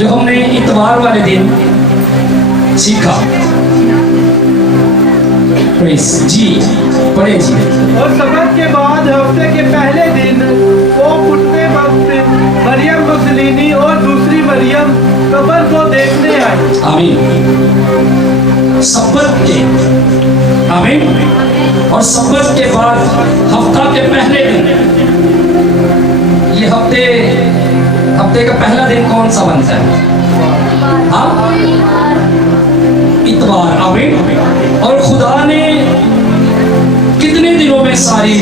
जो हमने इतवार वाले दिन सीखा। जी पढ़े जी। और सबत के बाद हफ्ते के पहले दिन वो उठते वक्त मरियम मगदलीनी और दूसरी मरियम कब्र को देखने आई। आमीन। सबत के, आमीन। और सबत के बाद हफ्ता के पहले दिन, ये हफ्ते का पहला दिन कौन सा बनता है? हाँ, इतवार। आमीन। और खुदा ने कितने दिनों में सारी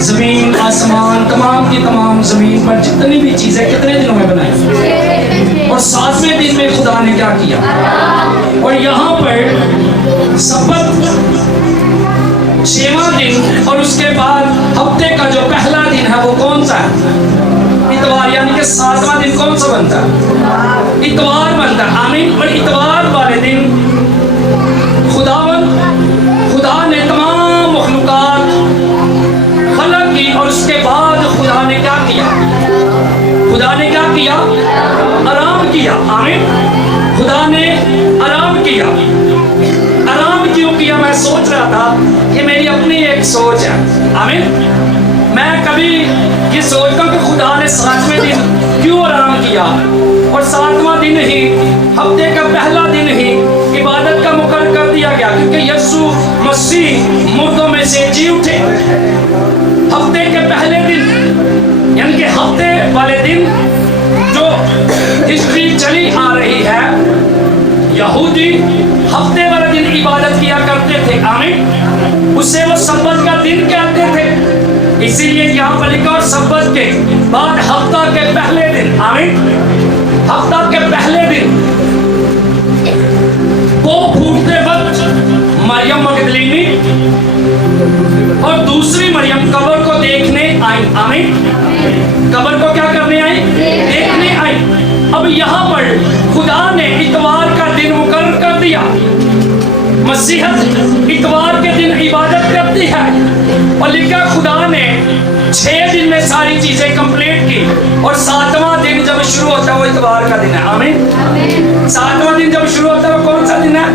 जमीन आसमान तमाम की तमाम जमीन पर जितनी भी चीजें कितने दिनों में बनाई? और 7वें दिन में खुदा ने क्या किया? और यहाँ पर सबत 6वां दिन और उसके बाद हफ्ते का जो पहला दिन है वो कौन सा है? इतवार। यानी कि 7वां दिन कौन सा बनता है? इतवार बनता है। आमीन। और इतवार वाले दिन खुदा ने तमाम मखलूकात खलक की और उसके बाद खुदा ने क्या किया? खुदा ने क्या किया? आराम किया। आमीन। खुदा ने आराम किया। आराम क्यों किया? मैं सोच रहा था, ये मेरी अपनी एक सोच है। आमीन। मैं कभी ये सोचता हूँ कि खुदा ने 7वें दिन क्यों आराम किया और 7वां दिन ही, हफ्ते का पहला दिन ही इबादत का मुकर्रर कर दिया गया, क्योंकि यीशु मसीह मुर्दों में से जी उठे। हफ्ते के पहले दिन, यानी कि हफ्ते वाले दिन जो हिस्ट्री चली आ रही है, यहूदी हफ्ते वाले दिन इबादत किया करते थे। आमीन। उसे वो सब्बत का दिन कहते थे, इसीलिए यहाँ पर लिखा और सब्बत के बाद हफ्ता के पहले दिन। आमीन। हफ्ता के पहले दिन वो फूटते वक्त मरियम मगदलीनी और दूसरी मरियम कब्र को देखने आई। आमीन। कब्र को क्या करने आई? देखने आई। अब यहाँ पर खुदा ने इतवार का दिन मुकर्रर कर दिया। मसीहत इतवार के दिन इबादत करती है और लिखा खुदा ने 6 दिन में सारी चीजें कंप्लीट की और 7वां दिन जब शुरू होता है वो इतवार का दिन है। आमीन। 7वां दिन जब शुरू होता है वो कौन सा दिन है?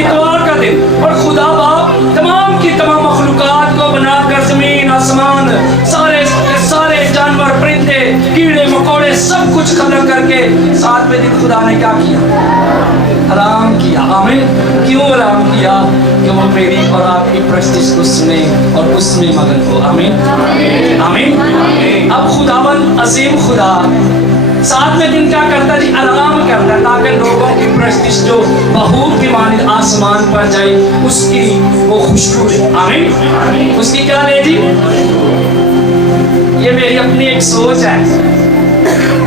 इतवार का दिन। और खुदा बाप तमाम की तमाम मखलूकात को बनाकर जमीन आसमान सारे जानवर परिंदे कीड़े मकोड़े सब कुछ खत्म करके 7वें दिन खुदा ने क्या किया? आराम किया। आमीन। क्यों आराम किया? कि वो मेरी और आपकी प्रस्तिश को सुने और उसमें मगन हो। आमीन। आमीन। अब खुदावन अजीम खुदा 7वें दिन क्या करता जी? आराम करता, ताकि लोगों की प्रस्तिश जो बहूत की मानिद आसमान पर जाए उसकी वो खुशबू ले। आमीन। उसकी क्या ले जी? ये मेरी अपनी एक सोच है,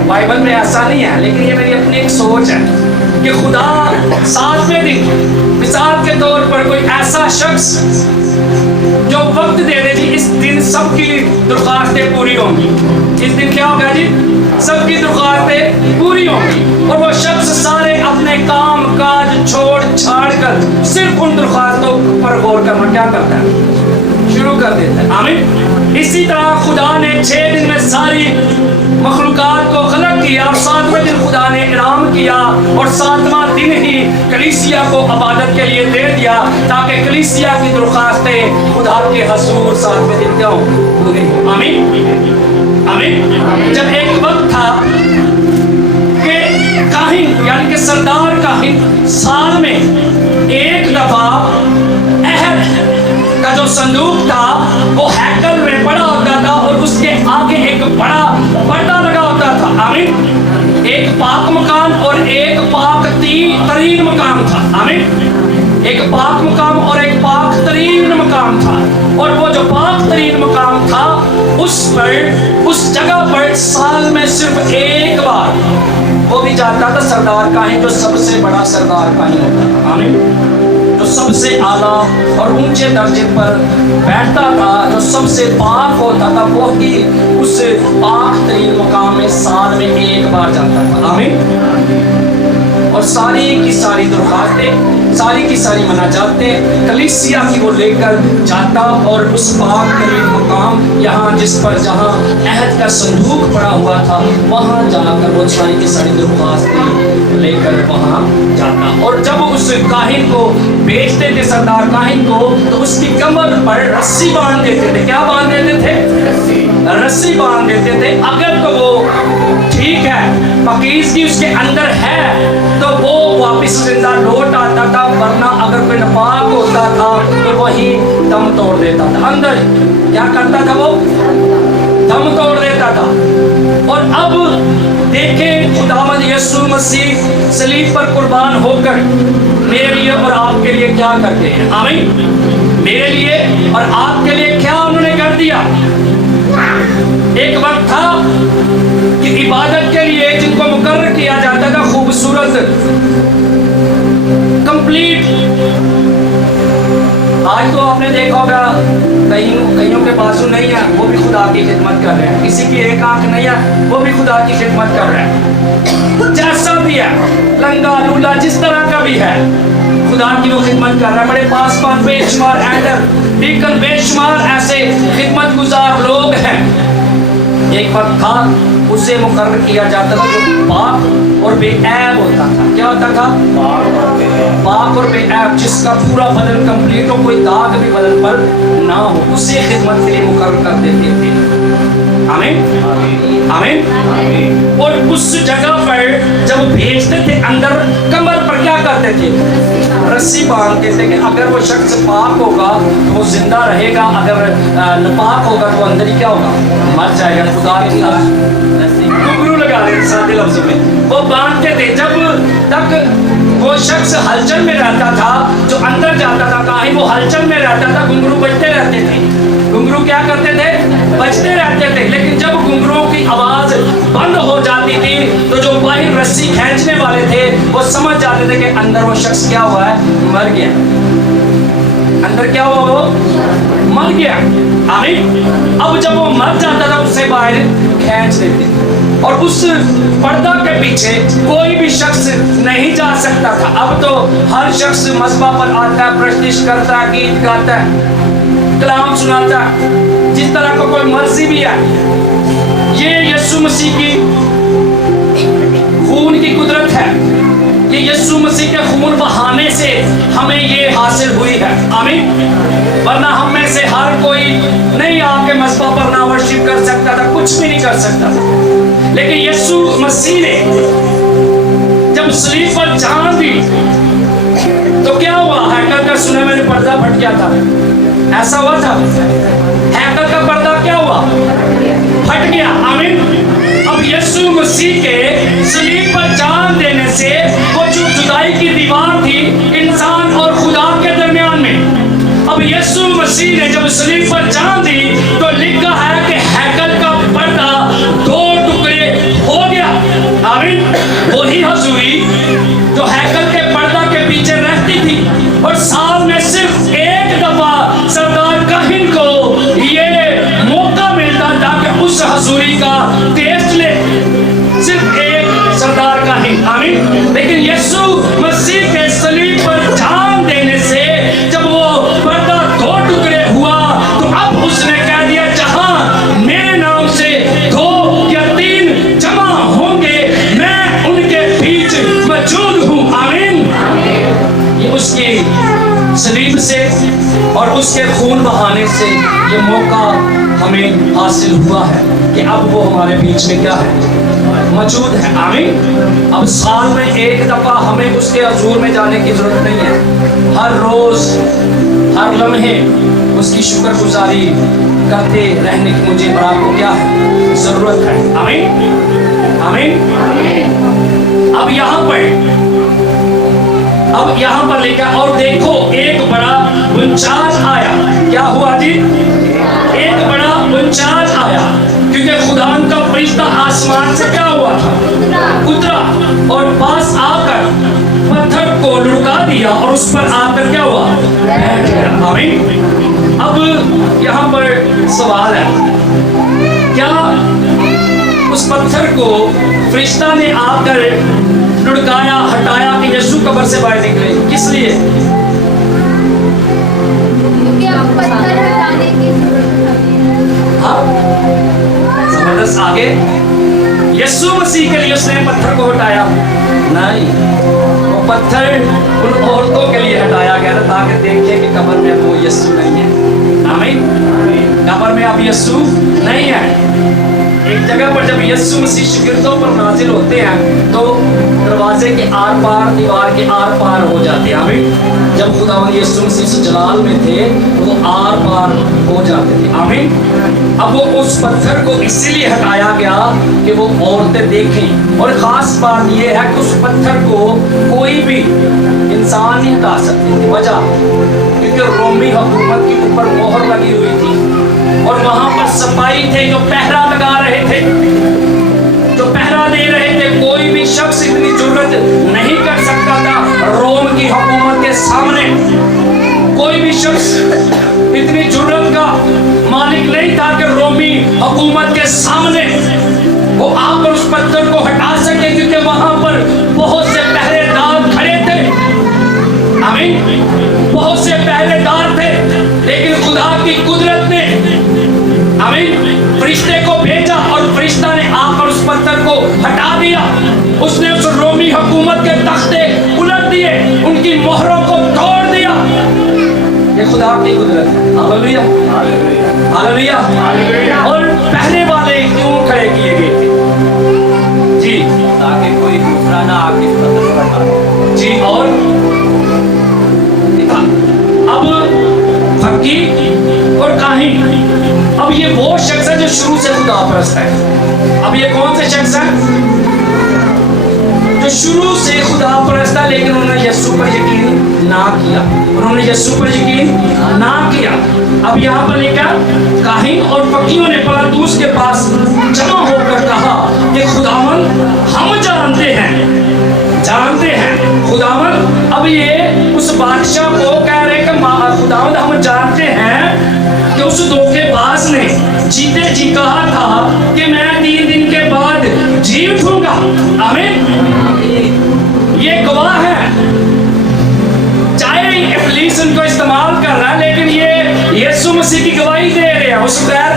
बाइबल में ऐसा नहीं है, लेकिन ये मेरी अपनी एक सोच है कि खुदा 7वें दिन मिसाल के तौर पर कोई ऐसा शख्स जो वक्त दे दे जी, इस दिन सबकी दरख्वास्तें पूरी होंगी। इस दिन क्या होगा जी? सबकी दरख्वास्तें पूरी होंगी और वो शख्स सारे अपने काम काज छोड़ छाड़ कर सिर्फ उन दरख्वास्तों पर गौर करना क्या करता है? शुरू कर देता है। आमीन। इसी तरह खुदा ने 6 दिन में सारी मखलूकात को खलक किया और 7वें दिन खुदा ने आराम किया और 7वां दिन ही कलीसिया को इबादत के लिए दे दिया, ताकि कलीसिया की दरख्वास्तें खुदा के हजूर 7वें दिन क्या हो? पूरी हो। आमीन। आमीन। जब एक वक्त था कि काहिन यानी कि सरदार काहिन साल में एक दफा अहद का जो संदूक था वो हैकल में पड़ा होता था और उसके आगे एक बड़ा पर्दा लगा होता था। आमीन। एक पाक मकान और एक पाक तरीन मकान था। आमीन। एक पाक मकाम और एक पाक तरीन मकाम था और वो जो पाक तरीन मकाम था उस जगह पर साल में सिर्फ एक बार वो भी जाता था सरदार काहिन, जो सबसे बड़ा सरदार काहिन होता था। आमीन। जो सबसे आला और ऊंचे दर्जे पर बैठता था, जो सबसे पाक होता था, वो ही उस पाक तरीन मकाम में साल में एक बार जाता था। आमीन। और اور ساری کی ساری درخواستیں، ساری کی ساری مناجاتیں کلیسیا کی وہ لے کر جاتا اور اس پاک ترین مقام یہاں جس پر جہاں عہد کا صندوق پڑا ہوا تھا وہاں جا کر وہ ساری کی ساری درخواستیں لے کر وہاں جاتا. اور جب اس کاہن کو بیچتے تھے سردار کاہن کو تو اس کی کمر پر رسی باندھ دیتے تھے. کیا باندھ دیتے تھے؟ رسی باندھ دیتے تھے. اگر تو وہ ٹھیک ہے پاکیزگی اس کے اندر ہے تو وہ واپس زندہ لوٹ آتا تھا، ورنہ اگر کوئی ناپاک ہوتا تھا تو وہی دم توڑ دیتا تھا. اندر کیا کرتا تھا؟ وہ دم توڑ دیتا تھا. اور اب دیکھیں خداوند یسوع مسیح صلیب پر قربان ہو کر میرے لیے اور آپ کے لیے کیا کرتے ہیں. آمین. میرے لیے اور آپ کے لیے کیا انہوں نے کر دیا. ایک وقت تھا کہ عبادت کے لیے جن کو مقرر کیا جاتا تھا خوبصورت کمپلیٹ. آج تو آپ نے دیکھا ہوگا کئیوں کے بازو نہیں ہے وہ بھی خدا کی خدمت کر رہے ہیں. کسی کی ایک آنکھ نہیں ہے وہ بھی خدا کی خدمت کر رہے ہیں. جیسا بھی ہے لنگا لولا جس طرح کا بھی ہے خدا کی وہ خدمت کر رہا ہے. بڑے پاسبان بے شمار ایڈر ڈیکن بے شمار ایسے خدمت گزار لوگ ہیں. ایک وقت تھا اسے مقرر کیا جاتا تھا جو پاک اور بے عیب ہوتا تھا. کیا ہوتا تھا؟ پاک اور بے عیب، جس کا پورا بدن کمپلیٹ ہو، کوئی داغ بھی بدن پر نہ ہو، اسے خدمت کے لیے مقرر کر دیتے تھے. آمین آمین. اور اس جگہ پر جب بھیجتے تھے اندر کمر پر کیا کرتے تھے؟ رسی باندھتے تھے کہ اگر وہ شخص پاک ہوگا تو وہ زندہ رہے گا، اگر ناپاک ہوگا تو اندر ہی کیا ہوگا؟ مر جائے گا. خدا کی گھنگرو لگا رہے سادے لفظوں میں وہ باندھتے تھے. جب تک وہ شخص ہلچل میں رہتا تھا جو اندر جاتا تھا کاہن وہ ہلچل میں رہتا تھا، گھنگرو بجتے رہتے تھے. گھنگرو کیا کرتے تھے؟ بجتے رہتے تھے. لیکن جب گھنگرو کی آواز بند ہو جاتی تھی تو جو باہر رسی کھینچنے والے تھے وہ سمجھ جاتے تھے کہ اندر وہ شخص کیا ہوا ہے؟ مر گیا. اندر کیا ہوا؟ وہ مر گیا. آمین. اب جب وہ مر جاتا تھا اسے باہر کھینچ دیتے اور اس پردہ کے پیچھے کوئی بھی شخص نہیں جا سکتا تھا. اب تو ہر شخص مذبح پر آتا ہے، پرستش کرتا ہے، گیت گاتا ہے، کلام سناتا ہے، جس طرح کو کوئی مرضی بھی ہے. یہ یسوع مسیح کی خون کی قدرت ہے. یہ یسوع مسیح کے خون بہانے سے ہمیں یہ حاصل ہوئی ہے. آمین. ورنہ ہم میں سے ہر کوئی نہیں آ کے مذبح پر نہ ورشپ کر سکتا تھا، کچھ بھی نہیں کر سکتا تھا. لیکن یسوع مسیح نے جب صلیب پر جان دی تو کیا ہوا؟ ہیکل کا سنا میں نے پردہ پھٹ گیا تھا. ایسا ہوا تھا؟ ہیکل کا پردہ کیا ہوا؟ پھٹ گیا. آمین. اب یسوع مسیح کے صلیب پر جان دینے سے وہ جو جدائی کی دیوار تھی انسان اور خدا کے درمیان میں، اب یسوع مسیح نے جب صلیب پر جان دی تو لکھا ہے کہ ہیکل کا پردہ دو ٹکڑے ہو گیا. آمین. وہی حضوری جو ہیکل کے پردہ کے پیچھے رہتی تھی اور سال میں صرف ایک دفعہ سردار کاہن کو یہ موقع ملتا تھا کہ اس حضوری کا ٹیسٹ لے، صرف ایک سردار کاہن. آمین. لیکن یسوع مسیح کے صلیب پر جان دینے سے جب وہ پردہ دو ٹکڑے ہوا تو اب اس نے کہہ دیا جہاں میرے نام سے 2 یا 3 جمع ہوں گے میں ان کے بیچ موجود ہوں. آمین. یہ اس کی صلیب سے اور اس کے خون بہانے سے یہ موقع ہمیں حاصل ہوا ہے کہ اب وہ ہمارے بیچ میں کیا ہے؟ موجود ہے. آمین. اب سال میں ایک دفعہ ہمیں اس کے حضور میں جانے کی ضرورت نہیں ہے. ہر روز ہر لمحے اس کی شکر گزاری کرتے رہنے کی مجھے اور آپ کو کیا ہے؟ ضرورت ہے. آمین آمین. اب یہاں پر لکھا اور دیکھو ایک بڑا بنچال آیا. کیا ہوا جی؟ ایک بڑا بنچال آیا کیونکہ خدا کا فرشتہ آسمان سے کیا ہوا تھا؟ اترا اور پاس آ کر پتھر کو لڑکا دیا اور اس پر آ کر کیا ہوا؟ بیٹھ گیا. آمین. اب یہاں پر سوال ہے کیا اس پتھر کو فرشتہ نے آ کر لڑکایا ہٹایا कब्र से बाहर निकले, किस लिए? क्योंकि अब पत्थर हटाने की हाँ, जबरदस्त। आगे यीशु मसीह के लिए उसने पत्थर को हटाया नहीं, वो पत्थर उन औरतों के लिए हटाया गया था ताकि देखिए कि कब्र में वो यीशु नहीं है। आमीन। कब्र में अब यीशु नहीं है। एक जगह पर जब यीशु मसीह शागिर्दों पर नाजिल होते हैं तो दरवाजे के आर पार, दीवार के आर पार हो जाते हैं। आमीन। जब खुदावंद यीशु मसीह जलाल में थे तो वो आर पार हो जाते थे। आमीन। अब वो उस पत्थर को इसीलिए हटाया गया कि वो औरतें देखें, और खास बात ये है कि उस पत्थर को कोई भी इंसान नहीं हटा सकती थी। वजह क्योंकि रोमी हुकूमत के ऊपर मोहर लगी हुई थी और वहां पर सिपाही थे जो पहरा लगा रहे थे, जो पहरा दे रहे थे। कोई भी शख्स इतनी जुर्रत नहीं कर सकता था रोम की हुकूमत के सामने। कोई भी शख्स इतनी जुर्रत का मालिक नहीं था कि रोमी हुकूमत के सामने वो आकर उस पत्थर को हटा सके, क्योंकि वहां पर बहुत से पहरेदार खड़े थे। आमीन। बहुत से पहरेदार थे, लेकिन खुदा की कुदरत ने आमीन फरिश्ते को भेजा और फरिश्ता ने आकर उस पत्थर को हटा दिया। उसने उस रोमी हुकूमत के तख्ते उलट दिए, उनकी मोहरों को तोड़ दिया। ये खुदा की कुदरत है। Hallelujah, hallelujah, hallelujah. और पहले वाले क्यों खड़े किए गए थे? जी, ताकि कोई दूसरा ना आके इस पत्थर को हटा दे। जी। और अब फकीर और काहिन, अब ये वो शख्स है जो शुरू से खुदा परस्त है। अब ये कौन से शख्स है जो शुरू से खुदा परस्त है, लेकिन उन्होंने यीशु पर यकीन ना किया। उन्होंने यीशु पर यकीन ना किया। अब यहाँ पर लिखा, काहिन और फकीरों ने पिलातुस के पास जमा होकर कहा कि खुदावंद हम जानते हैं खुदावंद। अब ये उस बादशाह को कह रहे कि खुदावंद हम जानते हैं कि उस धोखेबाज ने जीते जी कहा था कि मैं 3 दिन के बाद जी उठूंगा। आमीन। ये गवाह है, चाहे इब्लीस उनको इस्तेमाल कर रहा है, लेकिन ये यीशु मसीह की गवाही दे रहे हैं उस गैर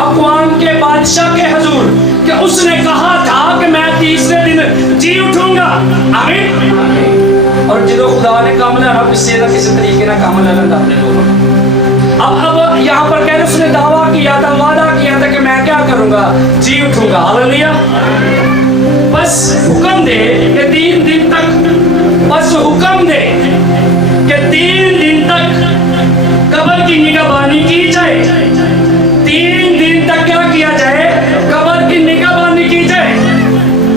अक़वाम के बादशाह के हुजूर कि उसने कहा था कि मैं 3रे दिन जी उठूंगा। आमीन। और जो खुदा ने काम लेना किसी ना किसी तरीके ना काम लेना अपने लोगों। अब यहाँ पर कह रहे उसने दावा किया था, वादा किया था कि मैं क्या करूंगा, जी उठूंगा। हालेलुया। बस हुक्म दे कि 3 दिन तक, बस हुक्म दे कि 3 दिन तक कब्र की निगहबानी की जाए। 3 दिन तक क्या किया जाए? कब्र की निगहबानी की जाए।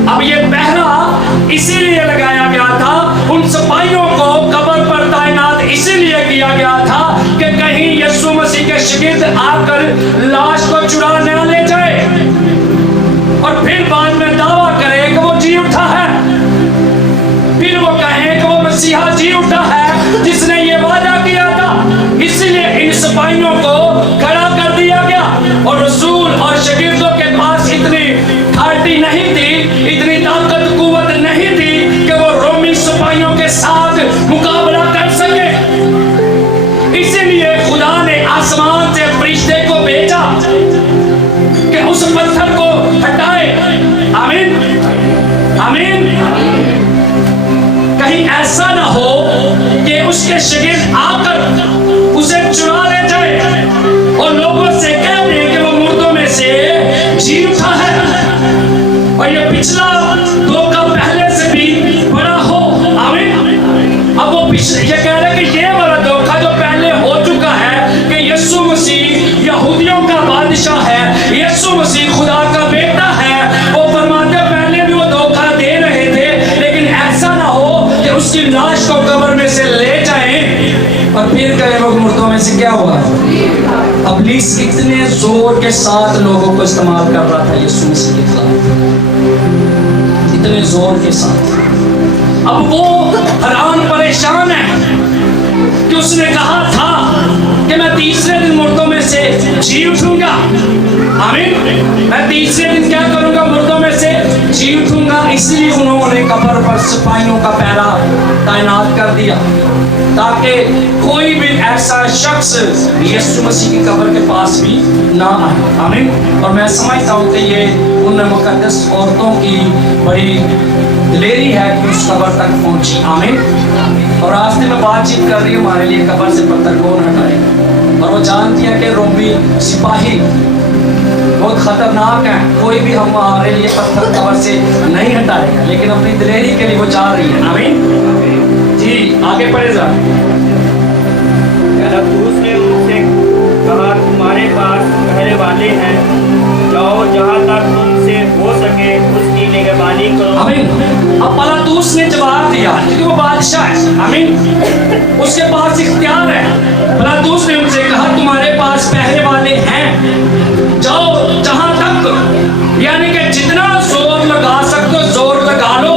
अब ये पहरा इसीलिए लगाया गया था, उन सिपाहियों को कब्र पर तैनात इसीलिए किया गया था कि कहीं यीशु मसीह के शागिर्द आकर लाश को चुरा न ले जाए और फिर बाद में दावा करे कि वो जी उठा है, फिर वो कहे कि वो मसीहा जी उठा है जिसने ये वादा किया था। इसलिए इन सिपाहियों को खड़ा कर दिया गया और रसूल और शागिर्दों के पास इतनी अथॉरिटी नहीं थी, इतनी ताकत कुव्वत नहीं थी कि वो रोमी सिपाहियों के साथ मुकाबला कर सके। इसीलिए खुदा ने आसमान से फरिश्ते को भेजा कि उस पत्थर को हटाए। आमीन, आमीन। कहीं ऐसा ना हो कि उसके शागिर्द आकर उसे चुरा ले जाए और लोगों से कह दे कि वो मुर्दों में से जी उठा है, और ये पिछला धोखा पहले से भी बड़ा हो। आमीन। अब वो ये कह रहे कि ये वाला धोखा जो पहले हो चुका है कि यीशु मसीह यहूदियों का बादशाह है, यीशु मसीह खुदा का बेटा है, वो फरमाते पहले भी वो धोखा दे रहे थे, लेकिन ऐसा ना हो कि उसकी लाश को कब्र में से ले जाएं और फिर कहे लोग मुर्दों में से क्या हुआ। इब्लीस इतने जोर के साथ लोगों को इस्तेमाल कर रहा था यीशु मसीह के खिलाफ, इतने जोर के साथ। अब वो हैरान परेशान है कि उसने कहा था कि मैं 3रे दिन मुर्दों में से जी उठूंगा। आमीन। मैं 3रे दिन क्या करूंगा? मुर्दों में से जी उठूंगा। اس لیے انہوں نے قبر پر سپاہیوں کا پہرا تعینات کر دیا تاکہ کوئی بھی ایسا شخص یسوع مسیح کی قبر کے پاس بھی نہ آئے. آمین. اور میں سمجھتا ہوں کہ یہ ان مقدس عورتوں کی بڑی دلیری ہے کہ اس قبر تک پہنچی. آمین. اور راستے میں بات چیت کر رہی ہوں ہمارے لیے قبر سے پتھر کون ہٹائے گا. اور وہ جانتی ہے کہ رومی سپاہی بہت خطرناک ہیں. کوئی بھی ہمارے لیے پتھر قبر سے نہیں ہٹائے گا لیکن اپنی دلیری کے لیے وہ جا رہی ہے. آمین. جی آگے پڑھے ذرا. پیلاطس نے ان سے کہا تمہارے پاس پہرے والے ہیں جاؤ جہاں تک تم سے ہو سکے اس کی نگہبانی کرو. آمین. اب پیلاطس نے جواب دیا کیونکہ وہ بادشاہ ہے. آمین. اس کے پاس اختیار ہے. پیلاطس نے ان سے کہا تمہارے پاس پہرے والے ہیں جاؤ جہاں تک یعنی کہ جتنا زور لگا سکتے ہو زور لگا لو.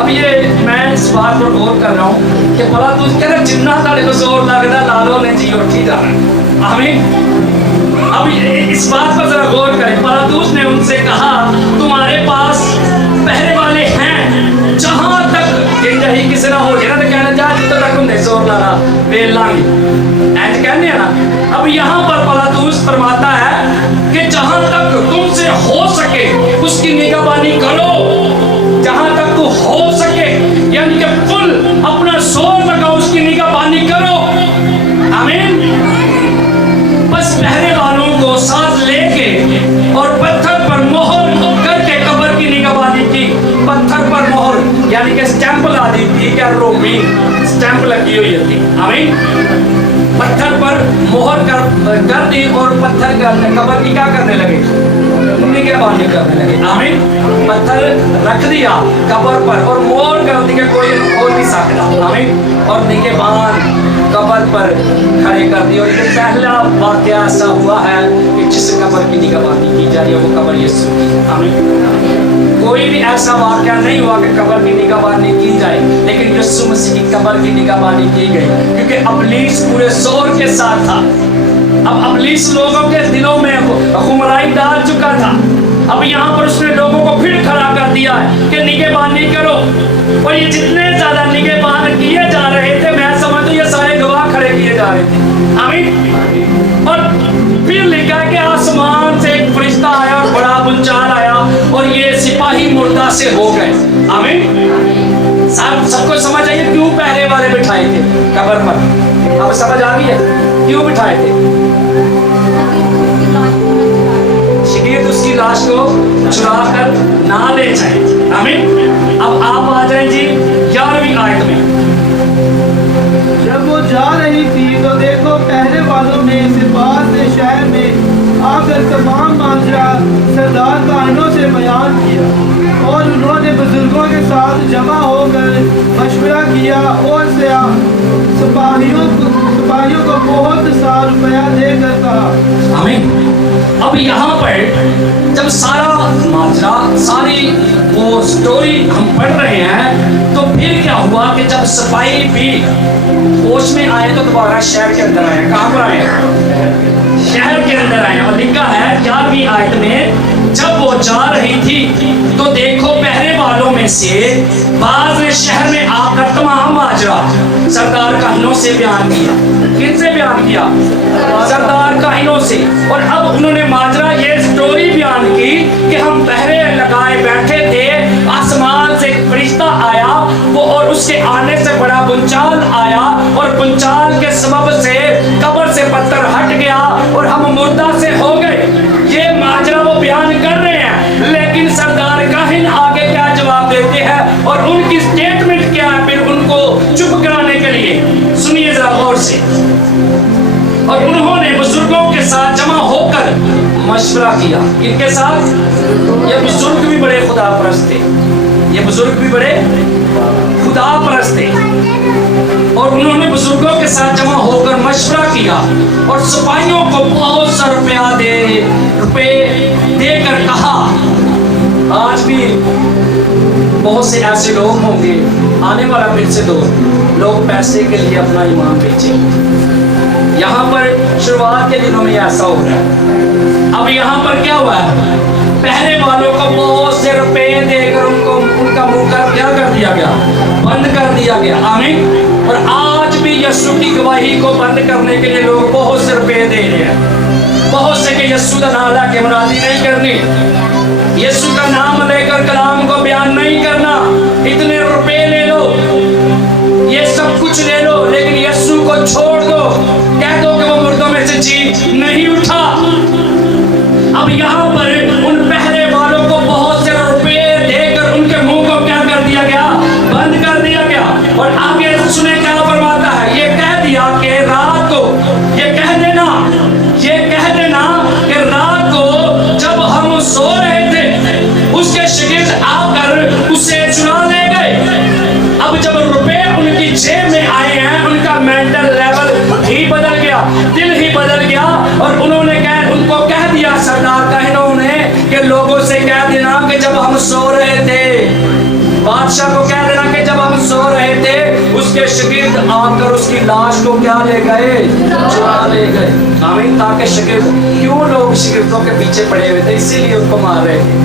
اب یہ میں اس بات پر غور کر رہا ہوں کہ پیلاطس کہہ رہا جتنا تاڑے کو زور لگتا لالو نے جی اٹھی جانا. آمین. اب اس بات پر ذرا غور کریں. پیلاطس نے ان سے کہا تمہارے پاس پہرے والے ہیں جہاں تک یہی کسی نہ ہو گیا نا تو کہنا جا جتنا تک ہم نے زور لانا بیل لانگی اینڈ کہنے ہیں نا. اب یہاں پر پیلاطس فرماتا ہے کہ جہاں تک تم سے ہو سکے اس کی نگہبانی کرو. جہاں تک تو ہو سکے یعنی کہ فل اپنا زور لگاؤ اس کی نگہبانی کرو. آمین. بس پہرے والوں کو ساتھ لے کے اور پتھر پر مہر کر کے قبر کی نگہبانی کی. پتھر پر مہر یعنی کہ سٹیمپ لا دی تھی کہ رومی سٹیمپ لگی ہوئی تھی. آمین. پتھر پر مہر کر دی اور پتھر قبر کی کیا کرنے لگے نگہبانی کرنے لگے. آمین. پتھر رکھ دیا قبر پر اور مہر کر دی کہ کوئی کھول نہیں سکتا. آمین. اور نگہبان قبر پر کھڑے کر دی. اور یہ پہلا واقعہ ایسا ہوا ہے کہ جس قبر کی نگہبانی کی جا رہی ہے وہ قبر یسوع کی. آمین. کوئی بھی ایسا واقعہ نہیں ہوا کہ قبر کی نگہبانی کی جائے لیکن یسوع مسیح کی قبر کی نگہبانی کی گئی کیونکہ ابلیس پورے زور کے ساتھ تھا. اب ابلیس لوگوں کے دلوں میں خمرائی ڈال چکا تھا. اب یہاں پر اس نے لوگوں کو پھر کھڑا کر دیا ہے کہ نگہبانی کرو. اور یہ جتنے زیادہ نگہبان کیے جا رہے تھے میں سمجھتا ہوں یہ سارے گواہ کھڑے کیے جا رہے تھے. آمین. اور پھر لکھا کہ آسمان سے ایک فرشتہ آیا اور بڑا بنچال آیا اور یہ سپاہی مردہ سے ہو گئے. آمین. سب کو سمجھ آئیے کیوں پہرے والے بٹھائے تھے قبر پر. اب سمجھ آ گئی ہے کیوں بٹھائے تھے. شگیت اس کی لاش کو چرا کر نہ لے جائیں. آمین. اب آپ آ جائیں جی 11ویں آیت میں. جب وہ جا رہی تھی تو دیکھو پہرے والوں نے سپاہ سے شہر میں آ کر تمام ماجرا سردار کاہنوں سے بیان کیا اور انہوں نے بزرگوں کے ساتھ جمع ہو کر مشورہ کیا اور سپاہیوں کو بہت سا روپیہ دے کر کہا. آمین. اب یہاں پر جب سارا ماجرا ساری وہ سٹوری ہم پڑھ رہے ہیں تو پھر کیا ہوا کہ جب سپاہی بھی ہوش میں آئے تو دوبارہ شہر کے اندر آئے. کہاں پر آئے؟ شہر کے اندر آئے. اور لکھا ہے 11ویں آیت میں جب وہ جا رہی تھی تو دیکھو پہرے والوں میں سے بعض نے شہر میں آ کر تمام ماجرا سردار کاہنوں سے بیان کیا. کن سے بیان کیا؟ سردار کاہنوں سے. اور اب انہوں نے ماجرا یہ سٹوری بیان کی کہ ہم پہرے لگائے بیٹھے تھے آسمان سے ایک فرشتہ آیا وہ اور اس کے آنے سے بڑا بنچال آیا اور بنچال کے سبب سے قبر سے پتھر ہٹ گیا اور ہم مردہ سے ہو گئے. یہ ماجرا وہ بیان کر رہے ہیں لیکن سردار کاہن آگے کیا جواب دیتے ہیں اور ان کی سٹیٹمنٹ کیا ہے پھر ان کو چپ کرانے کے لیے. سنیے ذرا غور سے. اور انہوں نے بزرگوں کے ساتھ جمع ہو کر مشورہ کیا. ان کے ساتھ یہ بزرگ بھی بڑے خدا پرست تھے. یہ بزرگ بھی بڑے خدا پرست تھے. اور انہوں نے بزرگوں کے ساتھ جمع ہو کر مشورہ کیا اور سپاہیوں کو بہت سا روپے دے کر کہا. آج بھی بہت سے ایسے لوگ ہوں گے آنے والا پھر سے دور لوگ پیسے کے لیے اپنا ایمان بیچیں. یہاں پر شروعات کے دنوں میں ایسا ہو رہا ہے. اب یہاں پر کیا ہوا ہے؟ پہرے والوں کو गया, बंद कर दिया गया। आमीन। और आज भी यीशु की गवाही को बंद करने के लिए लोग बहुत से रुपए दे रहे हैं, बहुत से कि यीशु का नाम लेके मुनादी नहीं करनी, यीशु का नाम लेकर कलाम को बयान नहीं करना, इतने रुपए ले लो, ये सब कुछ ले लो, लेकिन यीशु को छोड़ दो, कह दो कि वो मुर्दों में से जी नहीं उठा। अब यहाँ पर उन पहले वालों को बहुत से रुपए देकर उनके मुंह को क्या कर दिया गया, बंद कर दिया गया। और आगे सुने क्या फरमाता है, ये कह दिया कि रात को, ये कह देना कि रात को जब हम सो रहे थे उसके शागिर्द आकर उसे चुरा ले गए। अब जब रुपए उनकी जेब में आए हैं, उनका मेंटल लेवल ही बदल गया, दिल ही बदल गया, और उन्होंने उनको कह दिया सरदार काहिनों ने कि लोगों से कह देना कि जब हम सो रहे थे, बादशाह को कह देना कि जब हम सो रहे थे उसके शागिर्द आकर उसकी लाश को क्या ले गए, चुरा ले गए। आमीन। ताकि शागिर्द, क्यों लोग शागिर्दों के पीछे पड़े हुए थे, इसीलिए उनको मार रहे थे,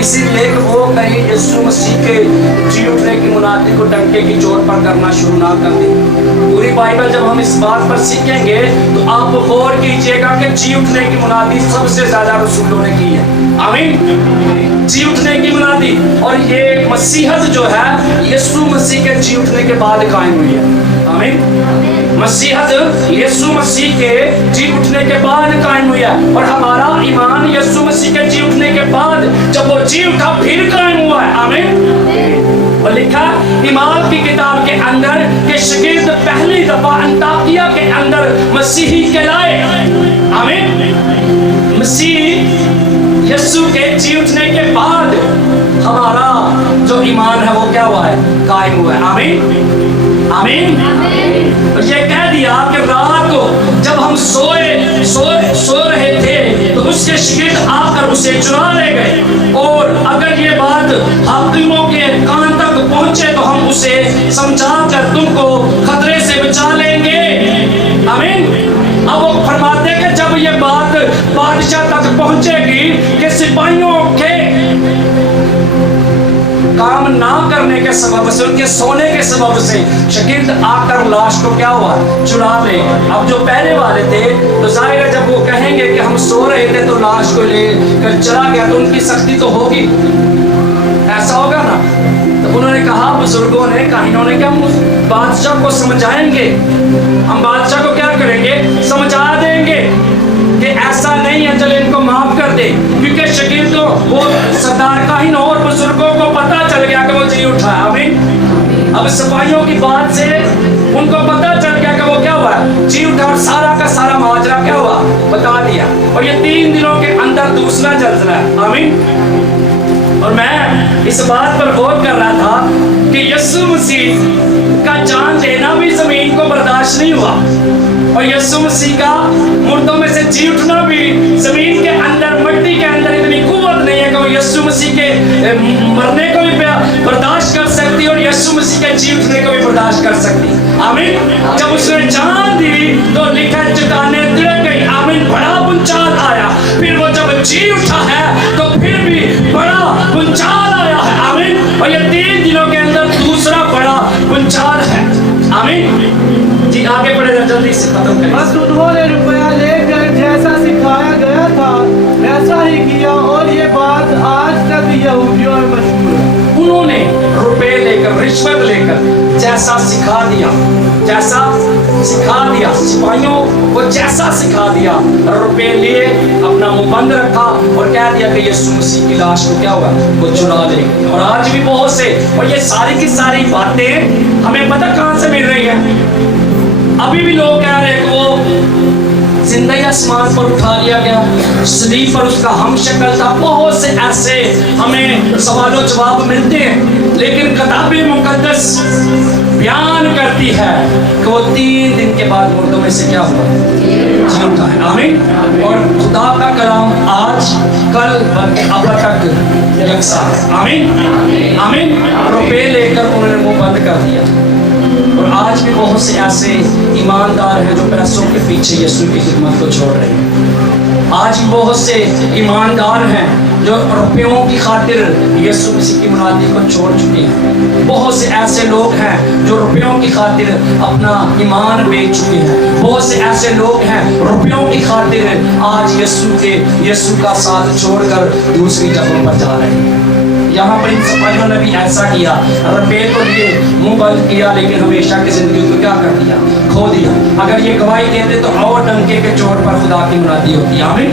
इसीलिए कि वो कहीं यीशु मसीह के जी उठने की मुनादी को डंके की चोट पर करना शुरू ना कर दें। पूरी बाइबल जब हम इस बात पर सीखेंगे तो आप गौर कीजिएगा कि जी उठने की मुनादी सबसे ज्यादा रसूलों ने की है। आमीन। जी उठने की मुनादी, और ये मसीहत जो है यीशु मसीह के जी उठने के बाद कायम हुई है। आमीन। मसीहत यीशु मसीह के जी उठने के बाद कायम हुई है, और हमारा ईमान यीशु मसीह के जी उठने के बाद जब वो जी उठा फिर कायम हुआ है। आमीन। और लिखा ईमान की किताब के अंदर कि शागिर्द पहली दफा अंताकिया के अंदर मसीही कहलाए। आमीन। मसीह यीशु के जी उठने के बाद हमारा जो ईमान है वो क्या हुआ है, कायम हुआ है। आमीन। आमीन। और ये कह दिया कि रात को जब हम सो रहे थे तो उसके शागिर्द आकर उसे चुरा ले गए, और अगर ये बात हाकिमों के कान तक पहुंचे तो हम उसे समझा कर तुमको खतरे से बचा लेंगे। आमीन। अब वो फरमाते कि जब ये बात बादशाह तक पहुंचेगी कि सिपाहियों के काम ना करने के सबब से, उनके सोने के सबब से शागिर्द आकर लाश को क्या हुआ, चुरा ले। अब जो पहले वाले थे तो जाहिर है जब वो कहेंगे कि हम सो रहे थे तो लाश को ले कर चला गया तो उनकी सख्ती तो होगी, ऐसा होगा ना। तो उन्होंने कहा, बुजुर्गों ने, काहिनों ने, कि हम बादशाह को समझाएंगे, हम बादशाह को क्या करेंगे, समझा देंगे कि ऐसा नहीं है, चले इनको माफ कर दे, क्योंकि शागिर्दों वो सरदार काहिनों और बुजुर्गों को पता चल गया कि वो जी उठा है। आमीन। अब सिपाहियों की बात से उनको पता चल गया कि वो क्या हुआ, जी उठा, और सारा का सारा माजरा क्या हुआ बता दिया। और ये 3 दिनों के अंदर दूसरा जलजला है। आमीन। और मैं इस बात पर गौर कर रहा था कि यीशु मसीह का जान लेना भी जमीन को बर्दाश्त नहीं हुआ, और यीशु मसीह का मुर्दों में से जी उठना भी जमीन के अंदर, मिट्टी के अंदर इतनी कुव्वत नहीं है कि वो यीशु मसीह के मरने को भी बर्दाश्त कर सकती और यीशु मसीह के जी उठने को भी बर्दाश्त कर सकती। आमीन। जब उसने जान दी तो लिखा चट्टानें तिड़क गई। आमीन। बड़ा भूचाल आया, फिर वो जब जी उठा है तो फिर भी बड़ा भूचाल आया है। आमीन। और ये 3 दिनों के अंदर दूसरा बड़ा भूचाल है। आमीन। जी आगे बढ़े, जल्दी से खत्म करें। बस उन्होंने रुपया लेकर जैसा सिखाया गया था वैसा ही किया, और ये बात आज तक यहूदियों में मशहूर है। उन्होंने रुपए लेकर, रिश्वत लेकर जैसा सिखा दिया, जैसा सिखा दिया, सिपाहियों को जैसा सिखा दिया, रुपए लिए, अपना मुंह बंद रखा और कह दिया कि यीशु मसीह की लाश को क्या हुआ, वो चुरा ले। और आज भी बहुत से, और ये सारी की सारी बातें हमें पता कहाँ से मिल रही है। अभी भी लोग कह रहे हैं कि वो जिंदा ही आसमान पर उठा लिया गया, सलीब पर उसका हम शक्ल था। बहुत से ऐसे हमें सवालों जवाब मिलते हैं, लेकिन किताब मुकद्दस बयान करती है कि वो 3 दिन के बाद मुर्दों में से क्या हुआ, जी उठा है। आमीन। और खुदा का कलाम आज कल अब तक यकसा है। आमीन। आमीन। रुपए लेकर उन्होंने मुंह बंद कर दिया, और आज भी बहुत से ऐसे ईमानदार हैं जो पैसों के पीछे यीशु की खिदमत को छोड़ रहे हैं। आज भी बहुत से ईमानदार हैं जो रुपयों की खातिर यीशु मसीह की मुनादी को छोड़ चुके हैं। बहुत से ऐसे लोग हैं जो रुपयों की खातिर अपना ईमान बेच चुके हैं। बहुत से ऐसे लोग हैं रुपयों की खातिर आज यीशु का साथ छोड़कर दूसरी जगहों पर जा रहे हैं। यहाँ पर इन सिपाहियों ने भी ऐसा किया, रुपये तो लिए, मुंह बंद किया, लेकिन हमेशा की जिंदगी को क्या कर दिया, खो दिया। अगर ये गवाही देते तो और डंके के चोट पर खुदा की मुनादी होती, आमीन।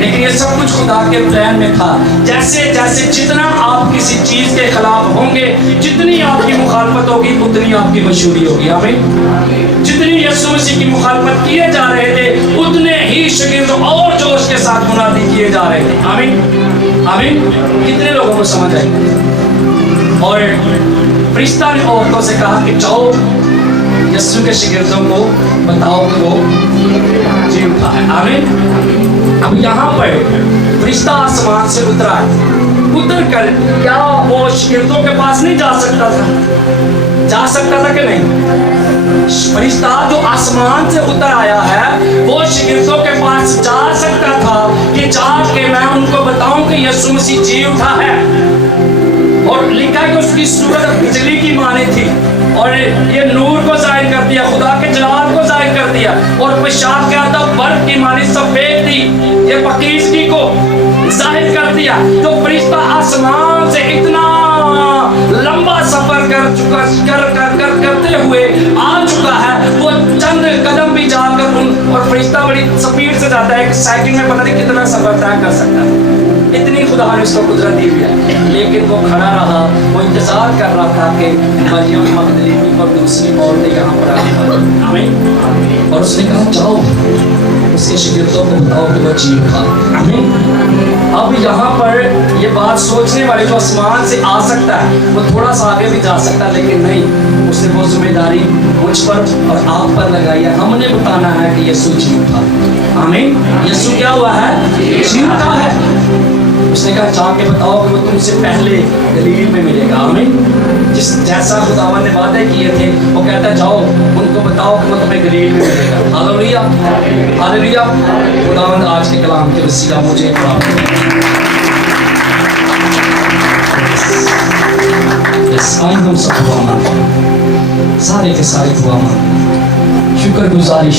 लेकिन ये सब कुछ खुदा के प्लान में था। जैसे जैसे जितना आप किसी चीज के खिलाफ होंगे, जितनी आपकी मुखालफत होगी उतनी आपकी मशहूरी होगी, आमीन। जितनी यीशु मसीह की मुखालफत किए जा रहे थे उतने ही शागिर्द और जोश के साथ मुनादी किए जा रहे थे, आमीन आमीन। कितने लोगों को समझ आई? और फरिश्ता ने औरतों से कहा कि जाओ यीशु के शागिर्दों को बताओ कि वो जी उठा है, आमीन। अब यहाँ पर फरिश्ता आसमान से उतरा है। उतर कर क्या वो शागिर्दों के पास नहीं जा सकता था? जा सकता था कि नहीं? फरिश्ता जो आसमान से उतर आया है वो शागिर्दों के पास जा सकता था कि जाके मैं उनको बताऊं कि यीशु मसीह जी उठा है। और लिखा है कि उसकी सूरत बिजली की माने थी और ये नूर को जाहिर कर दिया, खुदा के जलाल को जाहिर कर दिया। और पेशाब क्या था, बर्फ की माने सफेद थी, ये पकीजगी को जाहिर कर दिया। तो फरिश्ता आसमान से इतना लंबा सफर करते हुए आ चुका है, वो चंद कदम भी जाकर और फरिश्ता बड़ी स्पीड से जाता है, एक सेकंड में पता नहीं कितना सफर तय कर सकता है। इतनी खुदा ने उसको कुदरत दी है, लेकिन वो खड़ा रहा, वो इंतजार कर रहा था कि मरियम मगदलीनी और दूसरी औरतें यहाँ पर आएं, आमीन। और उसने कहा जाओ उसके शागिर्दों को बताओ कि वो जी उठा, आमीन। अब यहाँ पर ये बात सोचने वाले जो आसमान से आ सकता है वो थोड़ा सा आगे भी जा सकता है, लेकिन नहीं, उसने वो जिम्मेदारी मुझ पर और आप पर लगाई है। हमने बताना है कि यीशु जी उठा, आमीन। यीशु क्या हुआ है? जी उठा है। उसने कहा जाके बताओ कि वो तुमसे पहले गलील में मिलेगा, आमीन। जिस जैसा खुदावन ने वादे किए थे वो कहता है जाओ उनको बताओ कि वो तुम्हें गलील में मिलेगा। Hallelujah hallelujah. खुदावन आज के कलाम के वसीला मुझे प्राप्त हम सब दुआ मांगते, सारे के सारे दुआ मांगते, शुक्रगुजारी